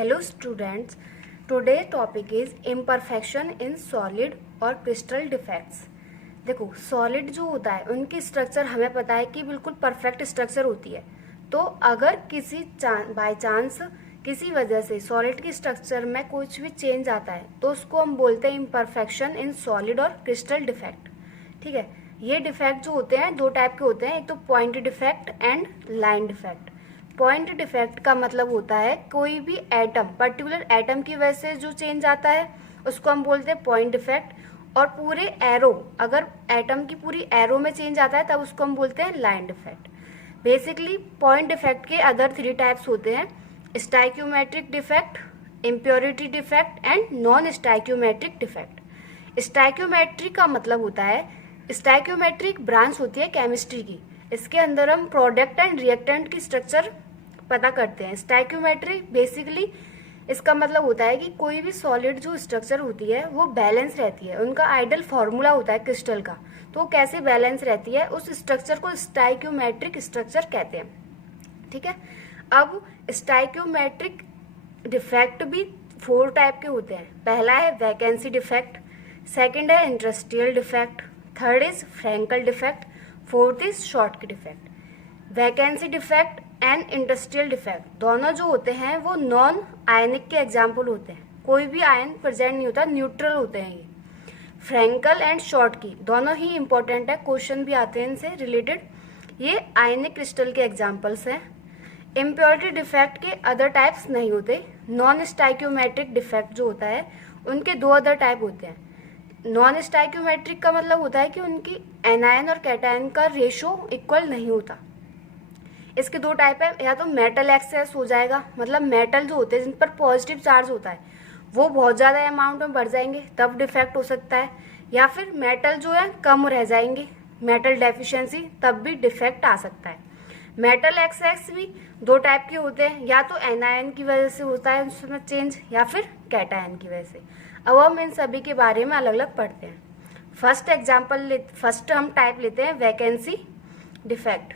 Hello students, today topic is imperfection in solid और crystal defects। देखो solid जो होता है उनकी स्ट्रक्चर हमें पता है कि बिल्कुल परफेक्ट स्ट्रक्चर होती है। तो अगर किसी बाय चांस किसी वजह से सॉलिड की स्ट्रक्चर में कुछ भी चेंज आता है तो उसको हम बोलते हैं इम्परफेक्शन इन सॉलिड और क्रिस्टल डिफेक्ट। ठीक है, ये डिफेक्ट जो होते हैं दो टाइप के होते हैं, एक तो point defect and line defect. Point defect का मतलब होता है कोई भी एटम, पर्टिकुलर एटम की वजह से जो चेंज आता है उसको हम बोलते हैं पॉइंट डिफेक्ट। और पूरे एरो, अगर एटम की पूरी एरो में चेंज आता है तब उसको हम बोलते हैं line defect. Basically point defect के अदर 3 टाइप्स होते हैं, stoichiometric defect, impurity defect and non stoichiometric defect. Stoichiometric का मतलब होता है, स्टाइक्योमेट्रिक ब्रांच होती है केमिस्ट्री की, इसके अंदर हम प्रोडक्ट एंड रिएक्टेंट की स्ट्रक्चर पता करते हैं। स्टाइक्योमेट्रिक बेसिकली इसका मतलब होता है कि कोई भी सॉलिड जो स्ट्रक्चर होती है वो बैलेंस रहती है, उनका आइडियल फॉर्मूला होता है क्रिस्टल का, तो कैसे बैलेंस रहती है उस स्ट्रक्चर को स्टाइक्योमेट्रिक स्ट्रक्चर कहते हैं। ठीक है, अब स्टाइक्योमेट्रिक डिफेक्ट भी 4 टाइप के होते हैं। पहला है वैकेंसी डिफेक्ट, सेकंड है industrial defect, third is Frenkel defect, fourth is Schottky defect. Vacancy defect and industrial defect दोनों जो होते हैं वो नॉन आयनिक के एग्जाम्पल होते हैं, कोई भी आयन प्रेजेंट नहीं होता, न्यूट्रल होते हैं ये। फ्रैंकल एंड शॉर्टकी दोनों ही इंपॉर्टेंट है, क्वेश्चन भी आते हैं इनसे रिलेटेड, ये आयनिक क्रिस्टल के एग्जाम्पल्स हैं। इम्प्योरिटी डिफेक्ट के अदर टाइप्स नहीं होते। नॉन स्टाइक्योमेट्रिक डिफेक्ट जो होता है उनके 2 अदर टाइप होते हैं। नॉन स्टाइक्योमेट्रिक का मतलब होता है कि उनकी एनायन और कैटायन का रेशो इक्वल नहीं होता। इसके 2 टाइप है, या तो मेटल एक्सेस हो जाएगा, मतलब मेटल जो होते हैं जिन पर पॉजिटिव चार्ज होता है वो बहुत ज़्यादा अमाउंट में बढ़ जाएंगे तब डिफेक्ट हो सकता है, या फिर मेटल जो है कम रह जाएंगे, मेटल डेफिशिएंसी, तब भी डिफेक्ट आ सकता है। मेटल एक्सेस भी 2 टाइप के होते हैं, या तो एनायन की वजह से होता है उसमें चेंज, या फिर कैटायन की वजह से। अब हम इन सभी के बारे में अलग अलग पढ़ते हैं। फर्स्ट हम टाइप लेते हैं वैकेंसी डिफेक्ट।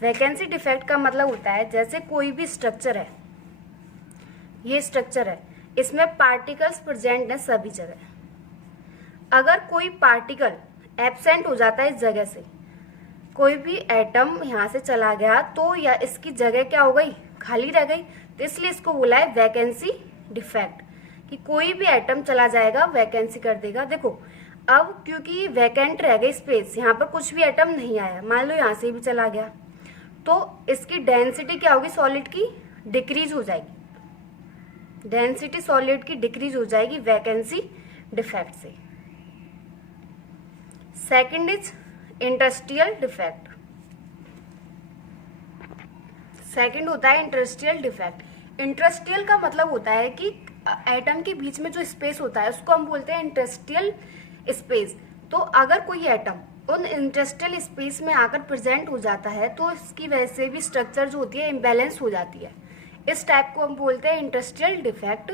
वैकेंसी डिफेक्ट का मतलब होता है जैसे कोई भी स्ट्रक्चर है, ये स्ट्रक्चर है, इसमें पार्टिकल्स प्रेजेंट हैं सभी जगह। अगर कोई पार्टिकल एब्सेंट हो जाता है इस जगह से, कोई भी एटम यहाँ से चला गया तो या इसकी जगह क्या हो गई, खाली रह गई, तो इसलिए इसको बोला है वैकेंसी डिफेक्ट, कि कोई भी एटम चला जाएगा वैकेंसी कर देगा। देखो अब क्योंकि वैकेंट रह गई स्पेस, यहाँ पर कुछ भी एटम नहीं आया, मान लो यहाँ से भी चला गया, तो इसकी डेंसिटी क्या होगी, सॉलिड की डिक्रीज हो जाएगी, डेंसिटी सॉलिड की डिक्रीज हो जाएगी वैकेंसी डिफेक्ट से। Second is industrial defect. Second होता है इंडस्ट्रियल डिफेक्ट। इंडस्ट्रियल का मतलब होता है कि एटम के बीच में जो स्पेस होता है उसको हम बोलते हैं इंडस्ट्रियल स्पेस। तो अगर कोई एटम उन इंडस्ट्रियल स्पेस में आकर प्रेजेंट हो जाता है तो इसकी वजह से भी स्ट्रक्चर जो होती है इम्बैलेंस हो जाती है, इस टाइप को हम बोलते हैं इंडस्ट्रियल डिफेक्ट।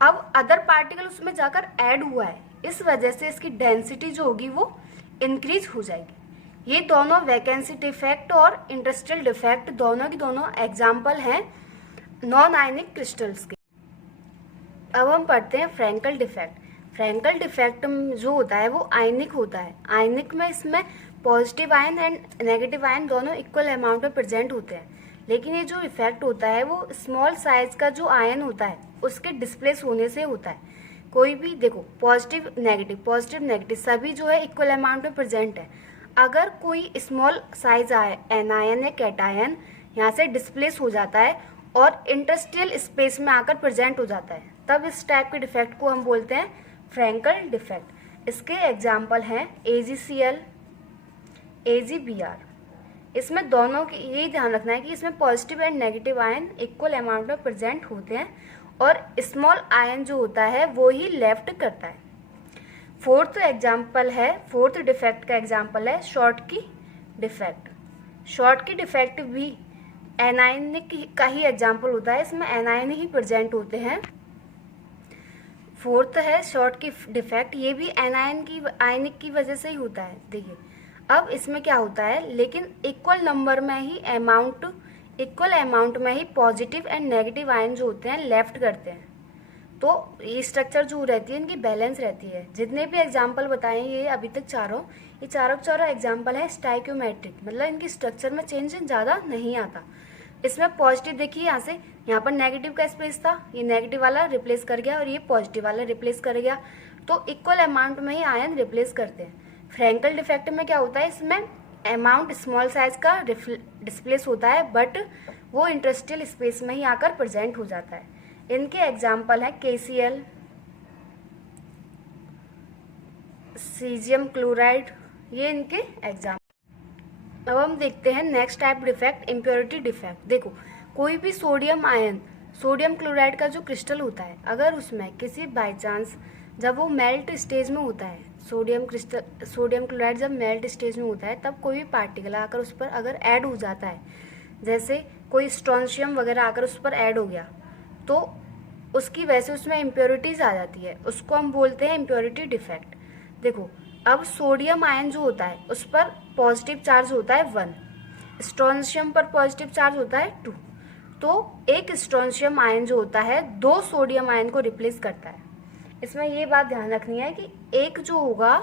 अब अदर पार्टिकल उसमें जाकर ऐड हुआ है, इस वजह से इसकी डेंसिटी जो होगी वो इंक्रीज हो जाएगी। ये दोनों वैकेंसी डिफेक्ट और इंडस्ट्रियल डिफेक्ट दोनों की दोनों एग्जाम्पल हैं नॉन आयनिक क्रिस्टल्स के। अब हम पढ़ते हैं फ्रैंकल डिफेक्ट। फ्रैंकल डिफेक्ट जो होता है वो आयनिक होता है। आयनिक में इसमें positive ion and negative ion दोनों इक्वल अमाउंट में प्रेजेंट होते हैं, लेकिन ये जो इफेक्ट होता है वो स्मॉल साइज का जो आयन होता है उसके डिस्प्लेस होने से होता है। कोई भी देखो पॉजिटिव नेगेटिव सभी जो है इक्वल अमाउंट में प्रेजेंट है। अगर कोई स्मॉल साइज एनायन या कैटायन यहाँ से डिस्प्लेस हो जाता है और इंडस्ट्रियल स्पेस में आकर प्रेजेंट हो जाता है, तब इस टाइप के डिफेक्ट को हम बोलते हैं फ्रैंकल डिफेक्ट। इसके एग्जाम्पल हैं AgCl, AgBr। इसमें दोनों की यही ध्यान रखना है कि इसमें positive and negative ion equal amount में प्रेजेंट होते हैं और स्मॉल आयन जो होता है वो ही लेफ्ट करता है। फोर्थ डिफेक्ट का एग्जाम्पल है शॉर्टकी डिफेक्ट। शॉर्टकी डिफेक्ट भी एनायनिक का ही एग्जाम्पल होता है, इसमें एनायन ही प्रेजेंट होते हैं। फोर्थ है शॉर्टकी डिफेक्ट, ये भी आयनिक की वजह से ही होता है। देखिए अब इसमें क्या होता है, लेकिन इक्वल नंबर में ही अमाउंट इक्वल अमाउंट में ही पॉजिटिव एंड नेगेटिव आयन जो होते हैं लेफ्ट करते हैं। तो ये स्ट्रक्चर जो रहती है इनकी बैलेंस रहती है। जितने भी एग्जाम्पल बताए ये अभी तक ये चारों एग्जाम्पल है स्टाइक्योमेट्रिक, मतलब इनकी स्ट्रक्चर में चेंज ज़्यादा नहीं आता। इसमें पॉजिटिव देखिए, यहाँ पर नेगेटिव का स्पेस था, ये नेगेटिव वाला रिप्लेस कर गया और ये पॉजिटिव वाला रिप्लेस कर गया। तो इक्वल अमाउंट में ही आयन रिप्लेस करते हैं। फ्रैंकल डिफेक्ट में क्या होता है, इसमें अमाउंट स्मॉल साइज का डिस्प्लेस होता है बट वो इंटरस्टियल स्पेस में ही आकर प्रेजेंट हो जाता है। इनके एग्जाम्पल हैं KCl, सीजियम क्लोराइड, ये इनके एग्जाम्पल। अब हम देखते हैं next type defect, impurity defect. देखो, कोई भी सोडियम आयन, सोडियम क्लोराइड का जो क्रिस्टल होता है, अगर उसमें किसी बाय चांस जब वो मेल्ट स्टेज में होता है, सोडियम क्लोराइड जब मेल्ट स्टेज में होता है, तब कोई भी पार्टिकल आकर उस पर अगर ऐड हो जाता है, जैसे कोई स्ट्रोंशियम वगैरह आकर उस पर ऐड हो गया, तो उसकी वजह से उसमें इम्प्योरिटीज आ जाती है, उसको हम बोलते हैं इम्प्योरिटी डिफेक्ट। देखो, अब सोडियम आयन जो होता है उस पर पॉजिटिव चार्ज होता है 1, स्ट्रोंशियम पर पॉजिटिव चार्ज होता है 2। तो एक स्ट्रोंशियम आयन जो होता है 2 सोडियम आयन को रिप्लेस करता है। इसमें ये बात ध्यान रखनी है कि एक जो होगा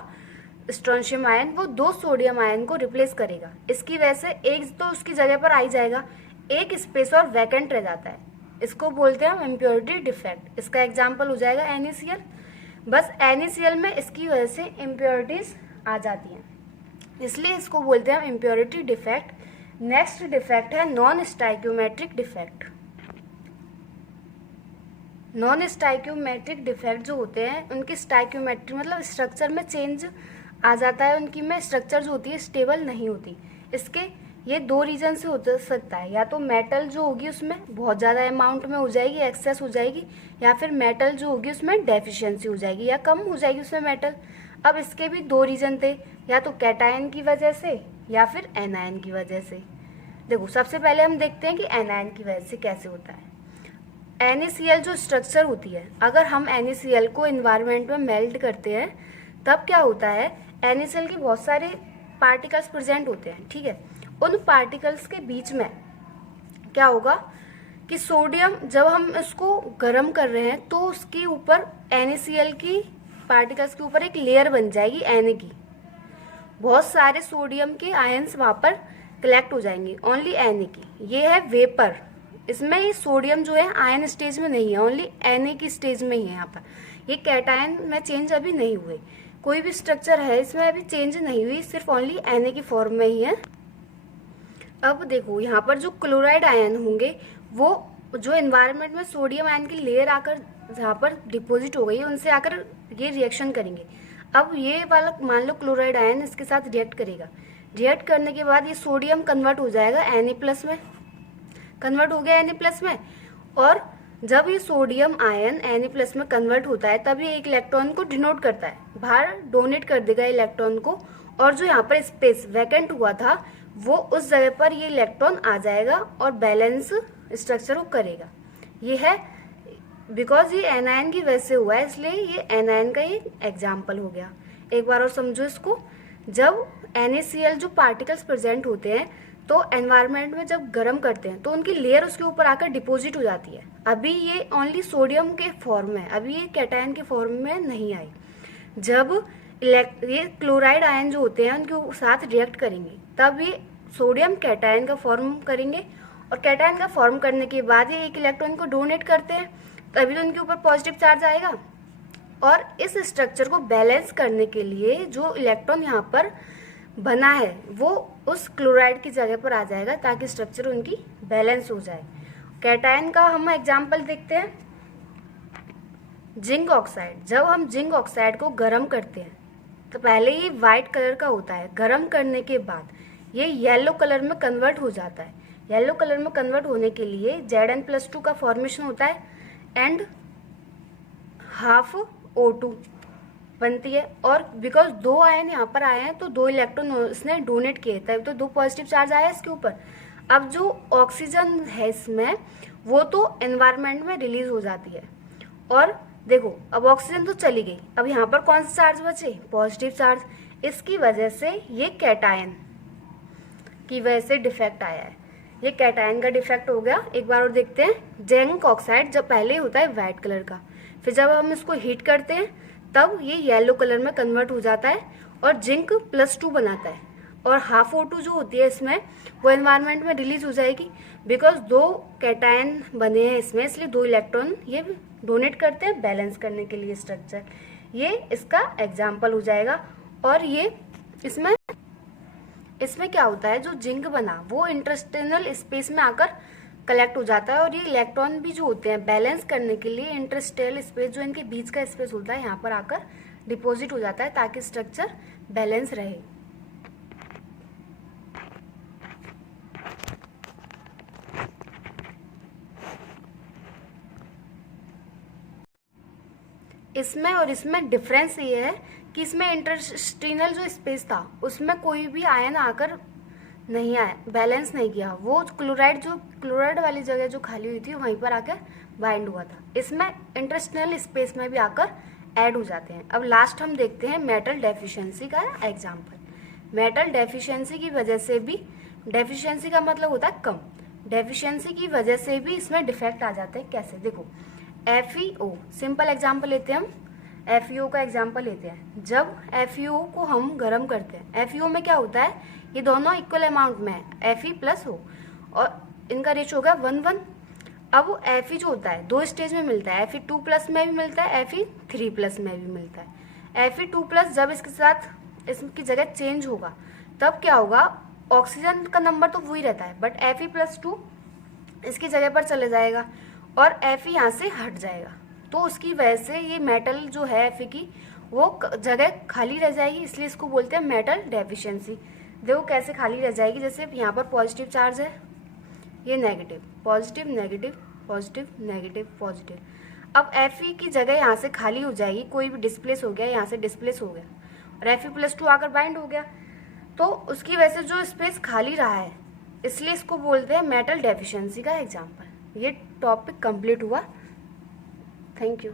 स्ट्रोंशियम आयन वो 2 सोडियम आयन को रिप्लेस करेगा। इसकी वजह से एक तो उसकी जगह पर आ जाएगा, एक स्पेस और वैकेंट रह जाता है, इसको बोलते हैं हम इम्प्योरिटी डिफेक्ट। इसका एग्जाम्पल हो जाएगा NaCl। बस NaCl में इसकी वजह से इम्प्योरिटीज आ जाती हैं, इसलिए इसको बोलते हैं हम इम्प्योरिटी डिफेक्ट। नेक्स्ट डिफेक्ट है non stoichiometric defect. Non stoichiometric defect जो होते हैं उनकी स्टाइक्योमेट्री मतलब स्ट्रक्चर में चेंज आ जाता है, उनकी में स्ट्रक्चर जो होती है स्टेबल नहीं होती। इसके ये 2 रीजन से हो सकता है, या तो मेटल जो होगी उसमें बहुत ज़्यादा अमाउंट में हो जाएगी, एक्सेस हो जाएगी, या फिर मेटल जो होगी उसमें डेफिशिएंसी हो जाएगी या कम हो जाएगी उसमें मेटल। अब इसके भी 2 रीजन थे, या तो कैटायन की वजह से या फिर एनायन की वजह से। देखो, सबसे पहले हम देखते हैं कि एनायन की वजह से कैसे होता है। NaCl जो स्ट्रक्चर होती है, अगर हम NaCl को इन्वायरमेंट में मेल्ट करते हैं तब क्या होता है, NaCl के बहुत सारे पार्टिकल्स प्रेजेंट होते हैं, ठीक है। उन पार्टिकल्स के बीच में क्या होगा कि सोडियम जब हम इसको गर्म कर रहे हैं तो उसके ऊपर NaCl की पार्टिकल्स के ऊपर एक लेयर बन जाएगी Na की। बहुत सारे सोडियम के आयंस वहाँ पर कलेक्ट हो जाएंगे, ओनली Na की। ये है वेपर, इसमें ये सोडियम जो है आयन स्टेज में नहीं है, ओनली Na की स्टेज में ही है। यहाँ पर ये कैटायन में चेंज अभी नहीं हुए, कोई भी स्ट्रक्चर है इसमें अभी चेंज नहीं हुई, सिर्फ ओनली Na की फॉर्म में ही है। अब देखो, यहाँ पर जो क्लोराइड आयन होंगे वो जो एनवायरनमेंट में सोडियम आयन की लेयर आकर जहाँ पर डिपॉजिट हो गई है उनसे आकर ये रिएक्शन करेंगे। अब ये वाला मान लो क्लोराइड आयन इसके साथ रिएक्ट करेगा, रिएक्ट करने के बाद ये सोडियम कन्वर्ट हो जाएगा Na+ में, कन्वर्ट हो गया Na+ में। और जब ये सोडियम आयन Na+ में कन्वर्ट होता है तब ये एक इलेक्ट्रॉन को डिनोट करता है, बाहर डोनेट कर देगा इलेक्ट्रॉन को, और जो यहाँ पर स्पेस वैकेंट हुआ था वो उस जगह पर ये इलेक्ट्रॉन आ जाएगा और बैलेंस स्ट्रक्चर को करेगा। ये है बिकॉज ये एनायन की वजह से हुआ है, इसलिए ये एनायन का ही एग्जाम्पल हो गया। एक बार और समझो इसको, जब NaCl जो पार्टिकल्स प्रेजेंट होते हैं तो एनवायरनमेंट में जब गर्म करते हैं तो उनकी लेयर उसके ऊपर आकर डिपॉजिट हो जाती है। अभी ये ओनली सोडियम के फॉर्म में, अभी ये कैटायन के फॉर्म में नहीं आई। जब ये क्लोराइड आयन जो होते हैं उनके साथ रिएक्ट करेंगे तब ये सोडियम कैटायन का फॉर्म करेंगे, और कैटायन का फॉर्म करने के बाद ये एक इलेक्ट्रॉन को डोनेट करते हैं, तभी तो उनके ऊपर पॉजिटिव चार्ज आएगा। और इस स्ट्रक्चर को बैलेंस करने के लिए जो इलेक्ट्रॉन यहाँ पर बना है वो उस क्लोराइड की जगह पर आ जाएगा ताकि स्ट्रक्चर उनकी बैलेंस हो जाए। कैटायन का हम एग्जाम्पल देखते हैं, जिंक ऑक्साइड। जब हम जिंक ऑक्साइड को गर्म करते हैं तो पहले ये वाइट कलर का होता है, गर्म करने के बाद ये येलो कलर में कन्वर्ट हो जाता है। येलो कलर में कन्वर्ट होने के लिए Zn+2 का फॉर्मेशन होता है एंड हाफ O2 बनती है। और बिकॉज 2 आयन यहाँ पर आए हैं तो 2 इलेक्ट्रॉन इसने डोनेट किए तभी तो 2 पॉजिटिव चार्ज आया इसके ऊपर। अब जो ऑक्सीजन है इसमें वो तो एनवायरनमेंट में रिलीज हो जाती है, और देखो अब ऑक्सीजन तो चली गई, अब यहाँ पर कौन सा चार्ज बचे, पॉजिटिव चार्ज। इसकी वजह से ये कैटायन की वजह से डिफेक्ट आया है। ये कैटायन का डिफेक्ट हो गया। एक बार और देखते हैं। जिंक ऑक्साइड जब पहले होता है वाइट कलर का, फिर जब हम इसको हीट करते हैं तब ये येलो कलर में कन्वर्ट हो जाता है और जिंक +2 बनाता है। और हाफ O2 जो होती है इसमें वो एनवायरनमेंट में रिलीज हो जाएगी, बिकॉज 2 कैटायन बने हैं इसमें, इसलिए 2 इलेक्ट्रॉन ये डोनेट करते हैं बैलेंस करने के लिए स्ट्रक्चर। ये इसका एग्जाम्पल हो जाएगा। और ये इसमें क्या होता है, जो जिंक बना वो इंटरस्टेनल स्पेस में आकर कलेक्ट हो जाता है और ये इलेक्ट्रॉन भी जो होते हैं बैलेंस करने के लिए इंटरस्टेनल स्पेस जो इनके बीच का स्पेस होता है यहाँ पर आकर डिपॉजिट हो जाता है ताकि स्ट्रक्चर बैलेंस रहे। इसमें और इसमें डिफरेंस ये है कि इसमें इंटरस्टेनल जो स्पेस था उसमें कोई भी आयन आकर नहीं आया, बैलेंस नहीं किया। वो क्लोराइड वाली जगह जो खाली हुई थी वहीं पर आकर बाइंड हुआ था। इसमें इंटरस्टेनल स्पेस में भी आकर ऐड हो जाते हैं। अब लास्ट हम देखते हैं मेटल डेफिशिएंसी का एग्जाम्पल। मेटल डेफिशिएंसी की वजह से भी, डेफिशिएंसी का मतलब होता है कम, डेफिशिएंसी की वजह से भी इसमें डिफेक्ट आ जाते हैं। कैसे, देखो FeO सिंपल एग्जाम्पल लेते हैं हम। FeO का एग्जाम्पल लेते हैं। जब FeO को हम गर्म करते हैं, FeO में क्या होता है, ये दोनों इक्वल अमाउंट में है, Fe + O, और इनका रेशियो होगा 1:1। अब वो Fe जो होता है 2 स्टेज में मिलता है, Fe2+ में भी मिलता है, Fe3+ में भी मिलता है। Fe2+ जब इसके साथ इसकी जगह चेंज होगा तब क्या होगा, ऑक्सीजन का नंबर तो वही रहता है बट Fe+2 इसकी जगह पर चले जाएगा और Fe यहाँ से हट जाएगा। तो उसकी वजह से ये मेटल जो है Fe की वो जगह खाली रह जाएगी, इसलिए इसको बोलते हैं मेटल डेफिशिएंसी। देखो कैसे खाली रह जाएगी, जैसे यहाँ पर पॉजिटिव चार्ज है, ये negative, positive negative, positive negative, positive. अब Fe की जगह यहाँ से खाली हो जाएगी, कोई भी डिस्प्लेस हो गया, यहाँ से डिस्प्लेस हो गया और Fe+2 आकर बाइंड हो गया, तो उसकी वजह से जो स्पेस खाली रहा है, इसलिए इसको बोलते हैं मेटल डेफिशिएंसी का एग्जाम्पल। ये टॉपिक कंप्लीट हुआ। Thank you.